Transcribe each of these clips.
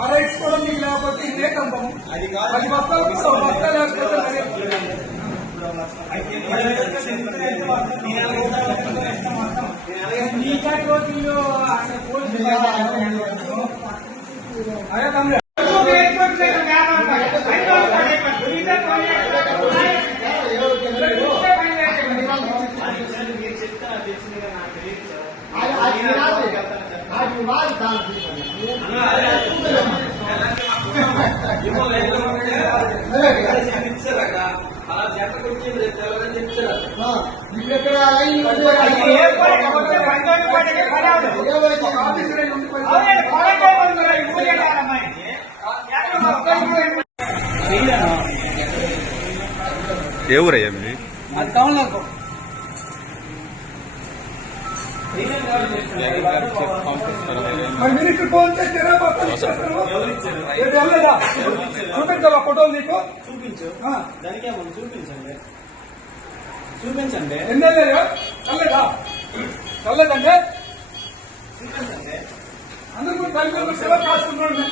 ఆ రైట్స్ కూడా మీకు లేకపోతే ఇదే కంపం 10 బస్తాలకు 100 బస్తాలు లేకపోతే ఏ ఊరయ్యా మీది? అది టౌన్లో మరి మీరు ఇక్కడ ఫోన్ చేస్తే వెళ్ళలేదా? చూపించాలా ఫోటోలు నీకు? చూపించు, దానికేమన్నా చూపించండి. చూపించండి. ఎన్ని వెళ్ళాయో వెళ్ళలేదా? వెళ్ళలేదండి చూపించండి. అందరూ కూడా తల్లిదండ్రులు సెలవు కాసుకుంటున్నాడు.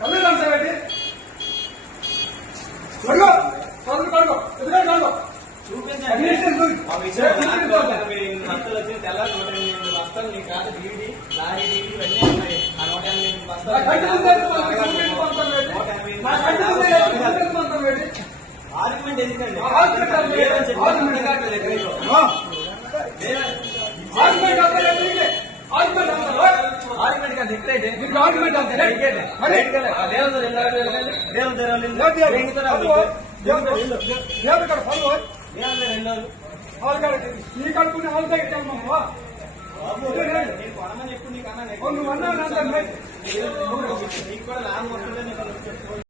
వెళ్ళలేదంటే కడుగో ఎదుగా కడుగో చూపించండి. బస్తాలు వచ్చి తెల్ల 188 బస్తాలు నీ కాదు డీడీ లారీ డీడీ ఇవన్నీ ఉన్నాయి. ఆ 188 బస్తాలు ఆర్గ్యుమెంట్ ఎందుకండి? ఆర్గ్యుమెంట్ కాదు ఎక్కడైతే నీ కడుపుని వాళ్ళ దగ్గరికి వెళ్ళమమ్మా. ఎప్పుడు నీకన్నా నువ్వు అన్నా నీకు కూడా లాభం వస్తుందని